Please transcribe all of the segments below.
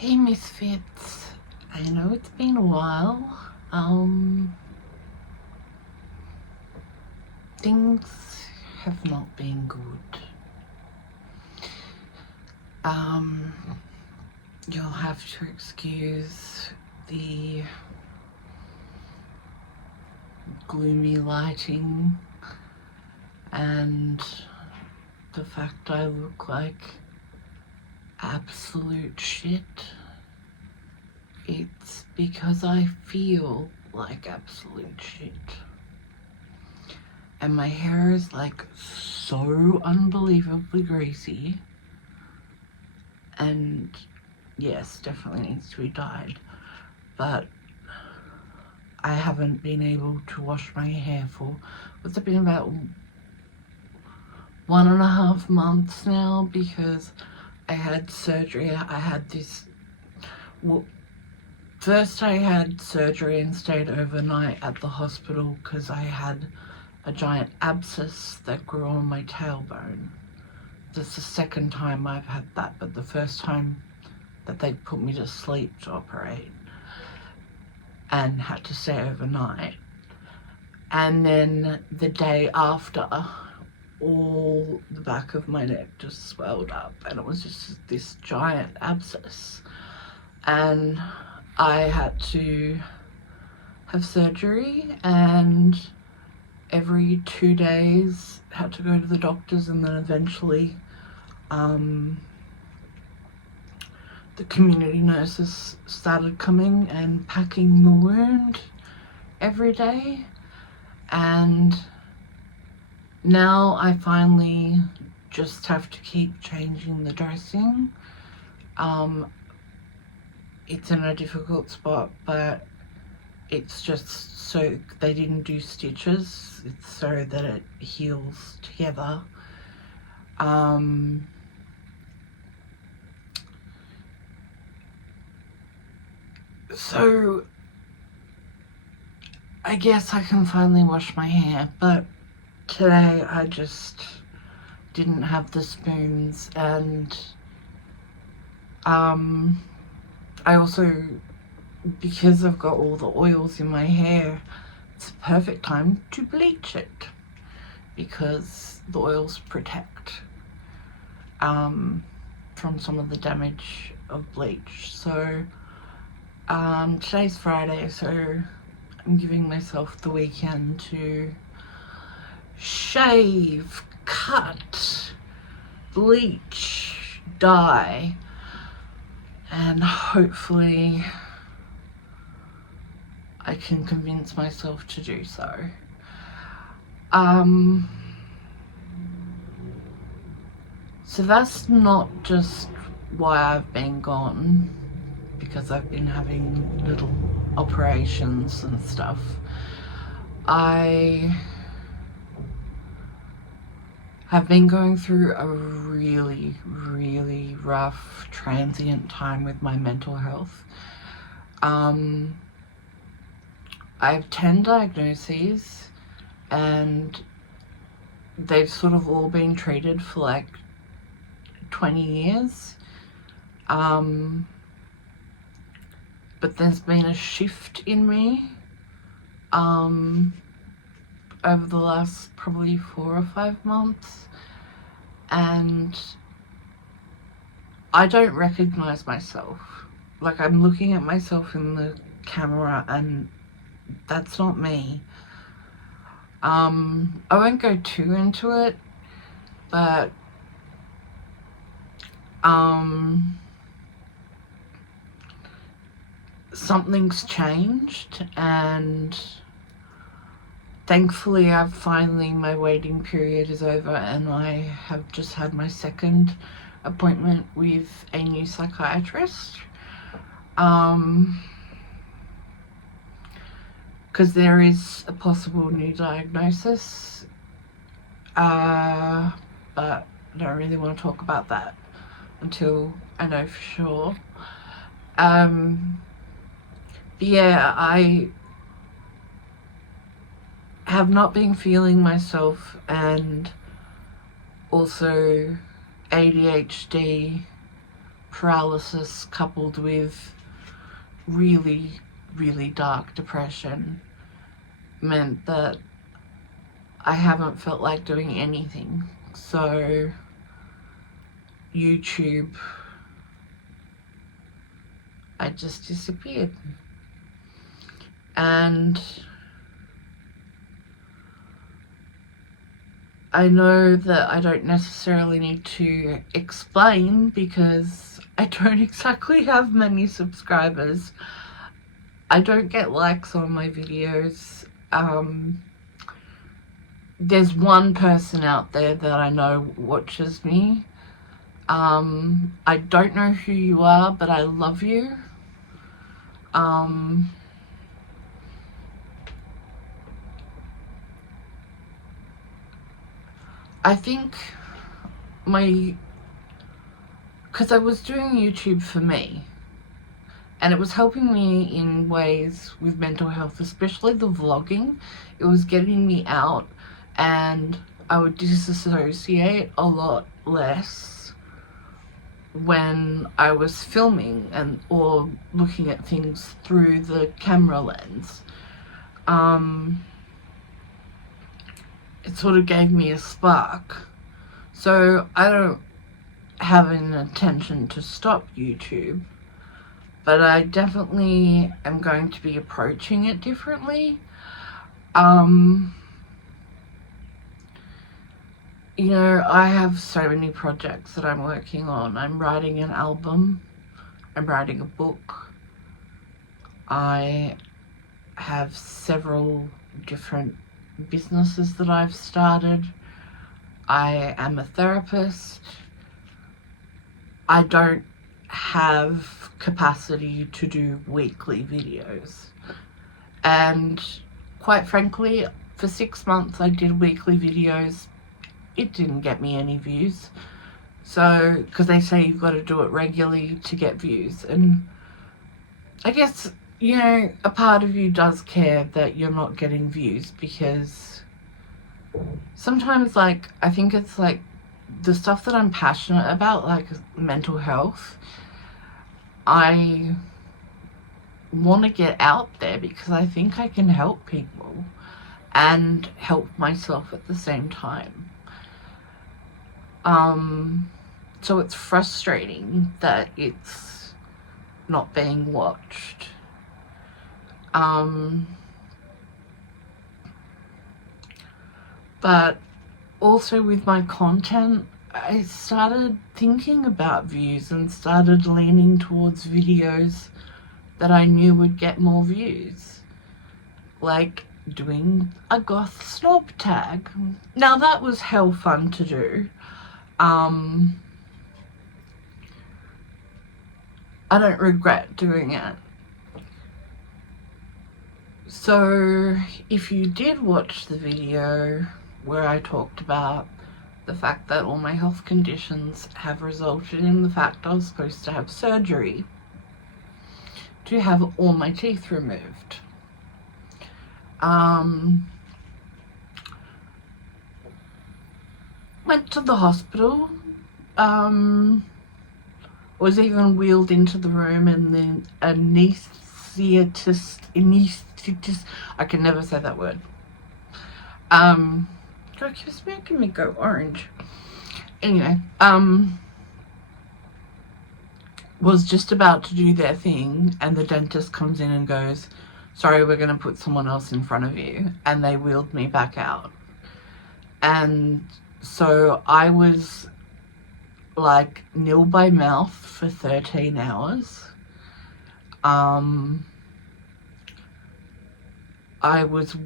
Hey Misfits, I know it's been a while. Things have not been good. Um, you'll have to excuse the gloomy lighting and the fact I look like absolute shit. It's because I feel like absolute shit. And my hair is like so unbelievably greasy. And yes, definitely needs to be dyed. But I haven't been able to wash my hair for, what's it been, about 1.5 months now, because I had surgery. I had this, well, first I had surgery and stayed overnight at the hospital because I had a giant abscess that grew on my tailbone. That's the second time I've had that, but the first time that they put me to sleep to operate and had to stay overnight. And then the day after, all the back of my neck just swelled up and it was just this giant abscess. And I had to have surgery, and every 2 days had to go to the doctors, and then eventually the community nurses started coming and packing the wound every day. And now I finally just have to keep changing the dressing. It's in a difficult spot, but it's just so they didn't do stitches. It's so that it heals together. So I guess I can finally wash my hair, but today I just didn't have the spoons, and I also, because I've got all the oils in my hair, it's a perfect time to bleach it because the oils protect from some of the damage of bleach. So today's Friday, so I'm giving myself the weekend to shave, cut, bleach, dye, and hopefully I can convince myself to do so. So that's not just why I've been gone, because I've been having little operations and stuff. I have been going through a really, really rough transient time with my mental health. I have 10 diagnoses, and they've sort of all been treated for like 20 years. But there's been a shift in me over the last probably 4 or 5 months, and I don't recognize myself. Like, I'm looking at myself in the camera and that's not me. I won't go too into it, but something's changed, and thankfully my waiting period is over, and I have just had my second appointment with a new psychiatrist. Because there is a possible new diagnosis, but I don't really want to talk about that until I know for sure. But yeah, I have not been feeling myself, and also ADHD paralysis coupled with really, really dark depression meant that I haven't felt like doing anything. So YouTube, I just disappeared. And I know that I don't necessarily need to explain because I don't exactly have many subscribers. I don't get likes on my videos. There's one person out there that I know watches me. I don't know who you are, but I love you. I think because I was doing YouTube for me, and it was helping me in ways with mental health, especially the vlogging. It was getting me out, and I would disassociate a lot less when I was filming or looking at things through the camera lens. It sort of gave me a spark. So I don't have an intention to stop YouTube, but I definitely am going to be approaching it differently. You know, I have so many projects that I'm working on. I'm writing an album, I'm writing a book, I have several different businesses that I've started, I am a therapist. I don't have capacity to do weekly videos, and quite frankly, for 6 months I did weekly videos. It didn't get me any views. So, because they say you've got to do it regularly to get views, and I guess, you know, a part of you does care that you're not getting views, because sometimes, like, I think it's like the stuff that I'm passionate about, like mental health, I want to get out there because I think I can help people and help myself at the same time. So it's frustrating that it's not being watched. But also with my content, I started thinking about views and started leaning towards videos that I knew would get more views. Like doing a goth snob tag. Now that was hell fun to do. I don't regret doing it. So if you did watch the video where I talked about the fact that all my health conditions have resulted in the fact I was supposed to have surgery to have all my teeth removed. Went to the hospital, was even wheeled into the room, and then anesthetist, I can never say that word. God, keeps making me go orange. Anyway, was just about to do their thing, and the dentist comes in and goes, sorry, we're going to put someone else in front of you, and they wheeled me back out. And so I was like nil by mouth for 13 hours. I was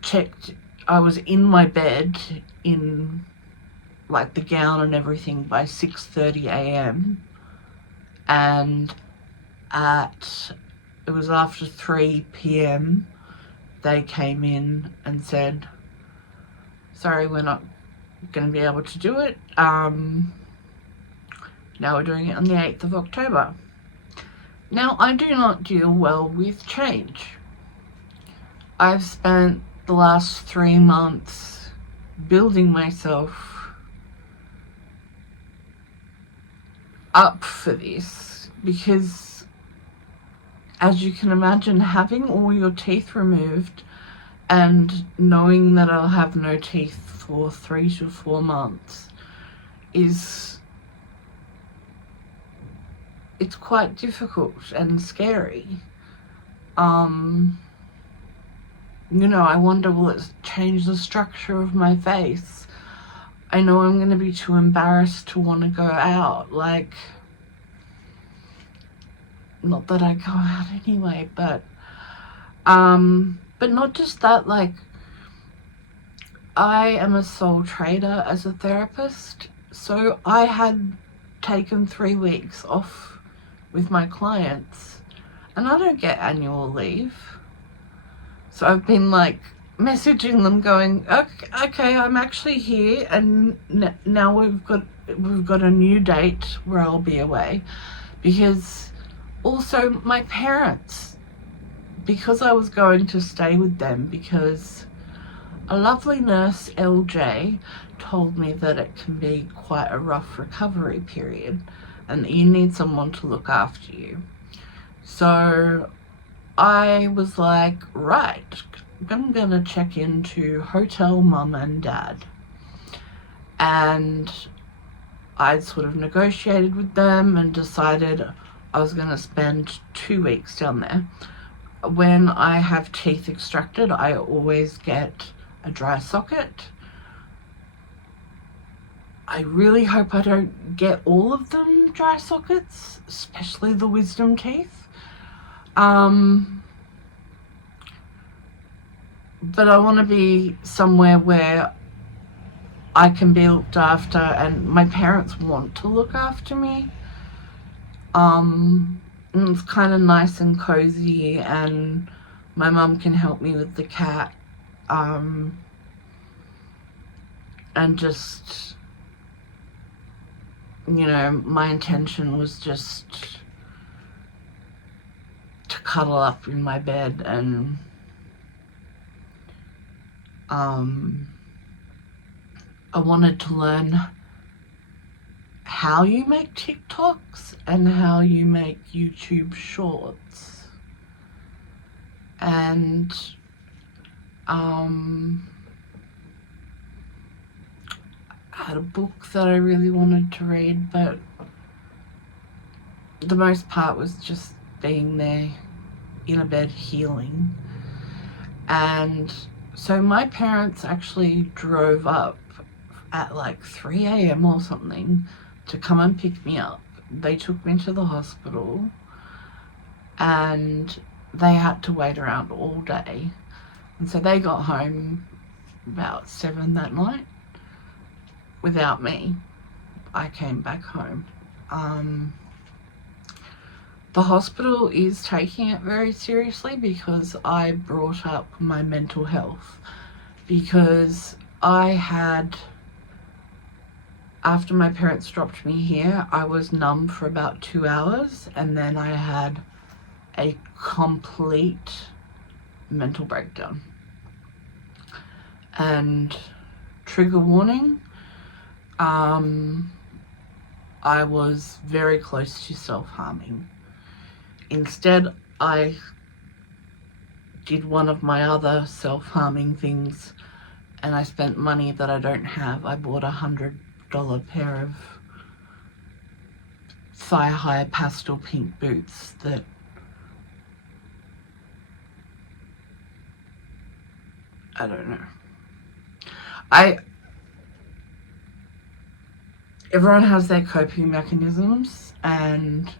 checked, I was in my bed in like the gown and everything by 6:30 a.m. and it was after 3 p.m. they came in and said, sorry, we're not going to be able to do it. Now we're doing it on the 8th of October. Now, I do not deal well with change. I've spent the last 3 months building myself up for this because, as you can imagine, having all your teeth removed and knowing that I'll have no teeth for 3 to 4 months it's quite difficult and scary. I wonder, will it change the structure of my face? I know I'm going to be too embarrassed to want to go out. Like, not that I go out anyway, but not just that, like, I am a sole trader as a therapist, so I had taken 3 weeks off with my clients, and I don't get annual leave. So I've been like messaging them going, okay, I'm actually here, and now we've got a new date where I'll be away. Because also my parents, because I was going to stay with them, because a lovely nurse, LJ, told me that it can be quite a rough recovery period and that you need someone to look after you. So I was like, right, I'm gonna check into Hotel Mum and Dad. And I'd sort of negotiated with them and decided I was gonna spend 2 weeks down there. When I have teeth extracted, I always get a dry socket. I really hope I don't get all of them dry sockets, especially the wisdom teeth. But I want to be somewhere where I can be looked after and my parents want to look after me. And it's kind of nice and cozy, and my mum can help me with the cat. And just, my intention was just to cuddle up in my bed and I wanted to learn how you make TikToks and how you make YouTube shorts. And I had a book that I really wanted to read, but the most part was just being there in a bed healing. And so my parents actually drove up at like 3 a.m. or something to come and pick me up. They took me to the hospital and they had to wait around all day. And so they got home about 7 that night without me. I came back home. The hospital is taking it very seriously because I brought up my mental health. Because after my parents dropped me here, I was numb for about 2 hours, and then I had a complete mental breakdown. And trigger warning, I was very close to self-harming. Instead, I did one of my other self-harming things, and I spent money that I don't have. I bought $100 pair of thigh-high pastel pink boots that I don't know. Everyone has their coping mechanisms, and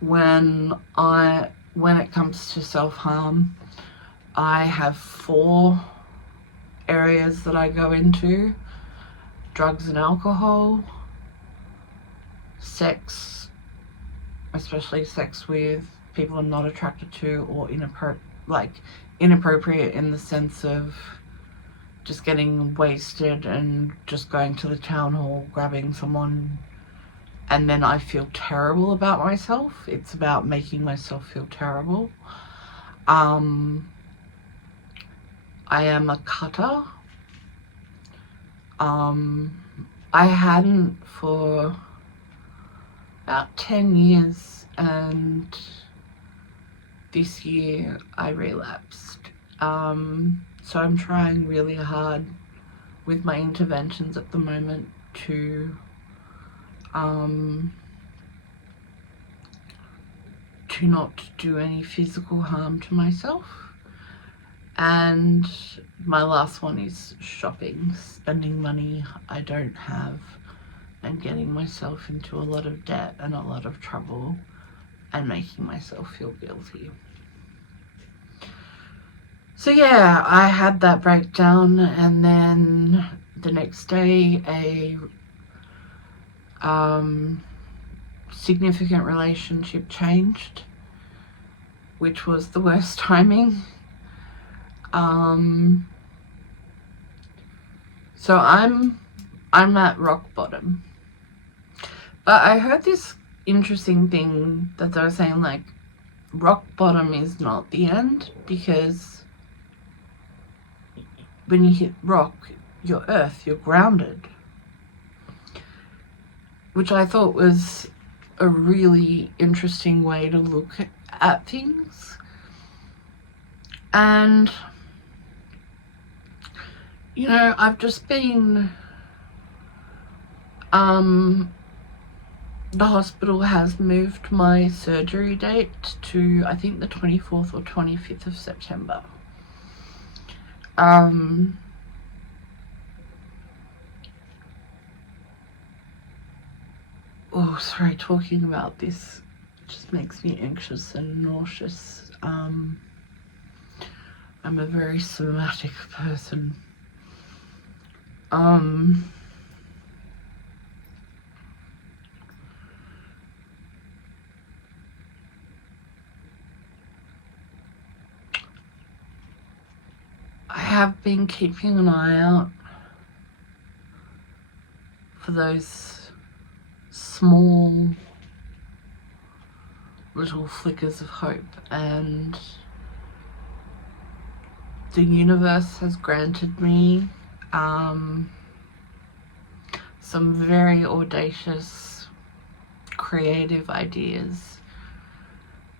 when it comes to self-harm, I have 4 areas that I go into: drugs and alcohol, sex, especially sex with people I'm not attracted to, or inappropriate in the sense of just getting wasted and just going to the town hall, grabbing someone, and then I feel terrible about myself. It's about making myself feel terrible. I am a cutter. I hadn't for about 10 years, and this year I relapsed. So I'm trying really hard with my interventions at the moment to not do any physical harm to myself. And my last one is shopping, spending money I don't have and getting myself into a lot of debt and a lot of trouble and making myself feel guilty. So yeah, I had that breakdown, and then the next day a significant relationship changed, which was the worst timing. So I'm at rock bottom. But I heard this interesting thing that they were saying, like, rock bottom is not the end, because when you hit rock, you're earth, you're grounded. Which I thought was a really interesting way to look at things. And, you know, I've just been, the hospital has moved my surgery date to, I think, the 24th or 25th of September. Oh, sorry, talking about this just makes me anxious and nauseous. I'm a very somatic person. I have been keeping an eye out for those small little flickers of hope, and the universe has granted me some very audacious, creative ideas,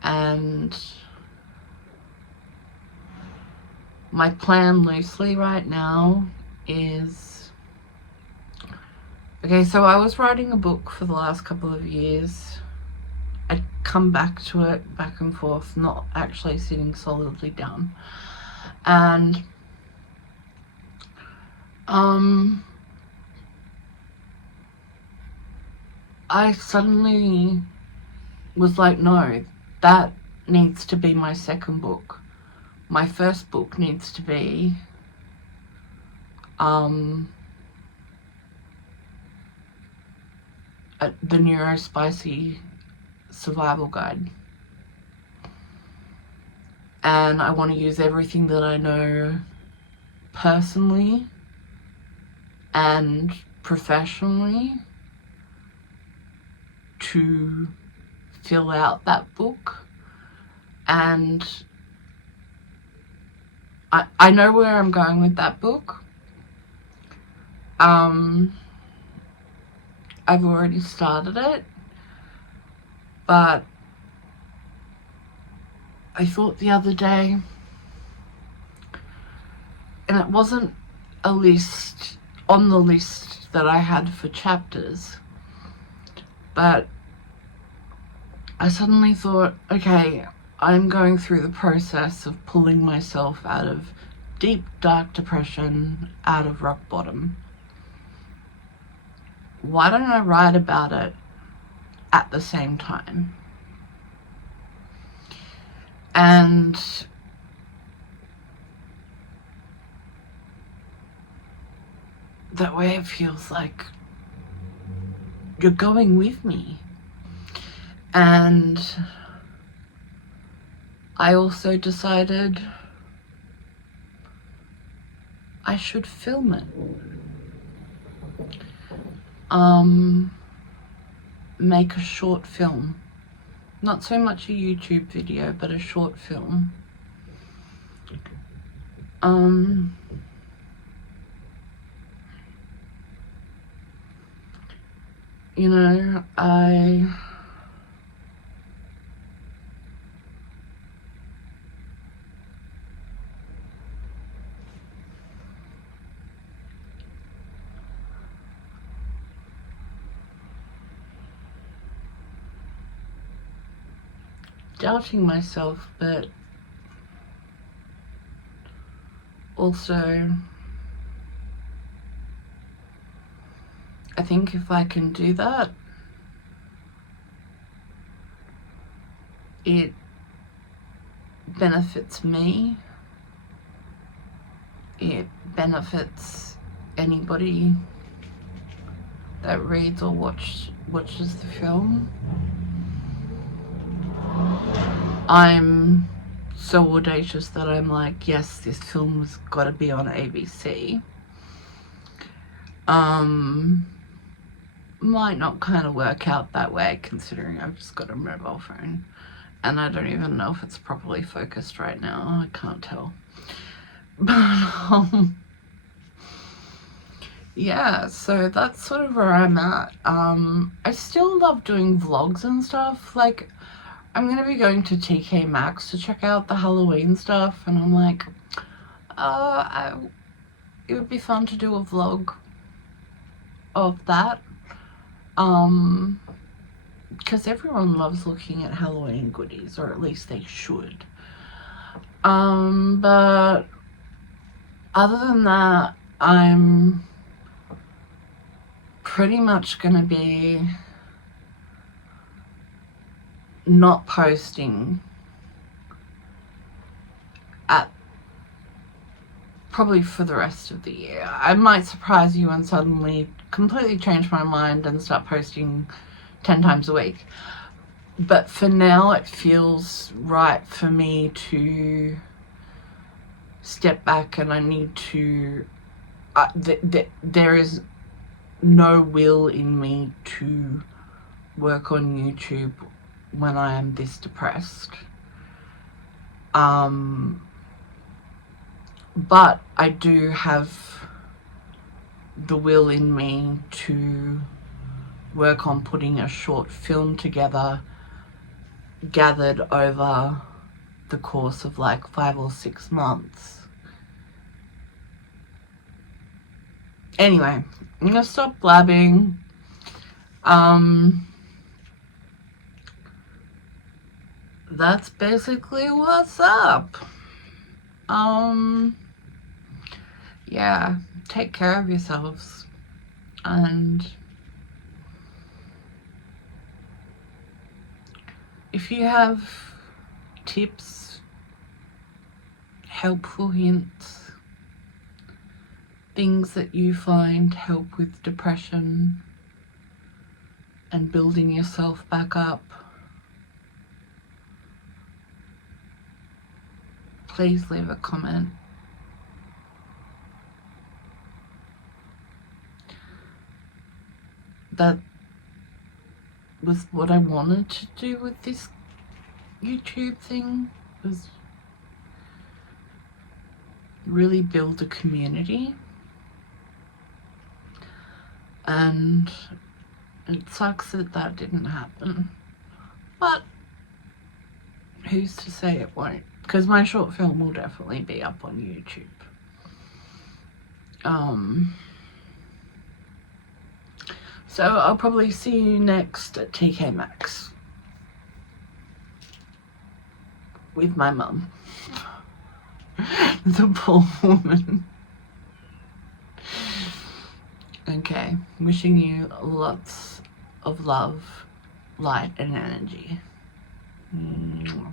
and my plan loosely right now is, okay, so I was writing a book for the last couple of years. I'd come back to it, back and forth, not actually sitting solidly down. And I suddenly was like, no, that needs to be my second book. My first book needs to be the Neurospicy Survival Guide. And I want to use everything that I know personally and professionally to fill out that book. And I know where I'm going with that book. I've already started it, but I thought the other day, and it wasn't a list on the list that I had for chapters, but I suddenly thought, okay, I'm going through the process of pulling myself out of deep, dark depression, out of rock bottom. Why don't I write about it at the same time? And that way it feels like you're going with me. And I also decided I should film it. Make a short film. Not so much a YouTube video, but a short film. You know, I doubting myself, but also I think if I can do that, it benefits me, it benefits anybody that reads or watches the film. I'm so audacious that I'm like, yes, this film's got to be on ABC. Might not kind of work out that way considering I've just got a mobile phone and I don't even know if it's properly focused right now. I can't tell. But yeah, so that's sort of where I'm at. I still love doing vlogs and stuff. Like, I'm gonna be going to TK Maxx to check out the Halloween stuff, and I'm like, it would be fun to do a vlog of that. Because everyone loves looking at Halloween goodies, or at least they should. But other than that, I'm pretty much gonna be not posting probably for the rest of the year. I might surprise you and suddenly completely change my mind and start posting 10 times a week. But for now, it feels right for me to step back, and I need to... there is no will in me to work on YouTube when I am this depressed. But I do have the will in me to work on putting a short film together, gathered over the course of like 5 or 6 months. Anyway, I'm gonna stop blabbing. That's basically what's up. Yeah, take care of yourselves, and if you have tips, helpful hints, things that you find help with depression and building yourself back up, please leave a comment. That was what I wanted to do with this YouTube thing, was really build a community. And it sucks that that didn't happen, but who's to say it won't? Because my short film will definitely be up on YouTube. So I'll probably see you next at TK Maxx with my mum. The poor woman. Okay, wishing you lots of love, light and energy. Mwah.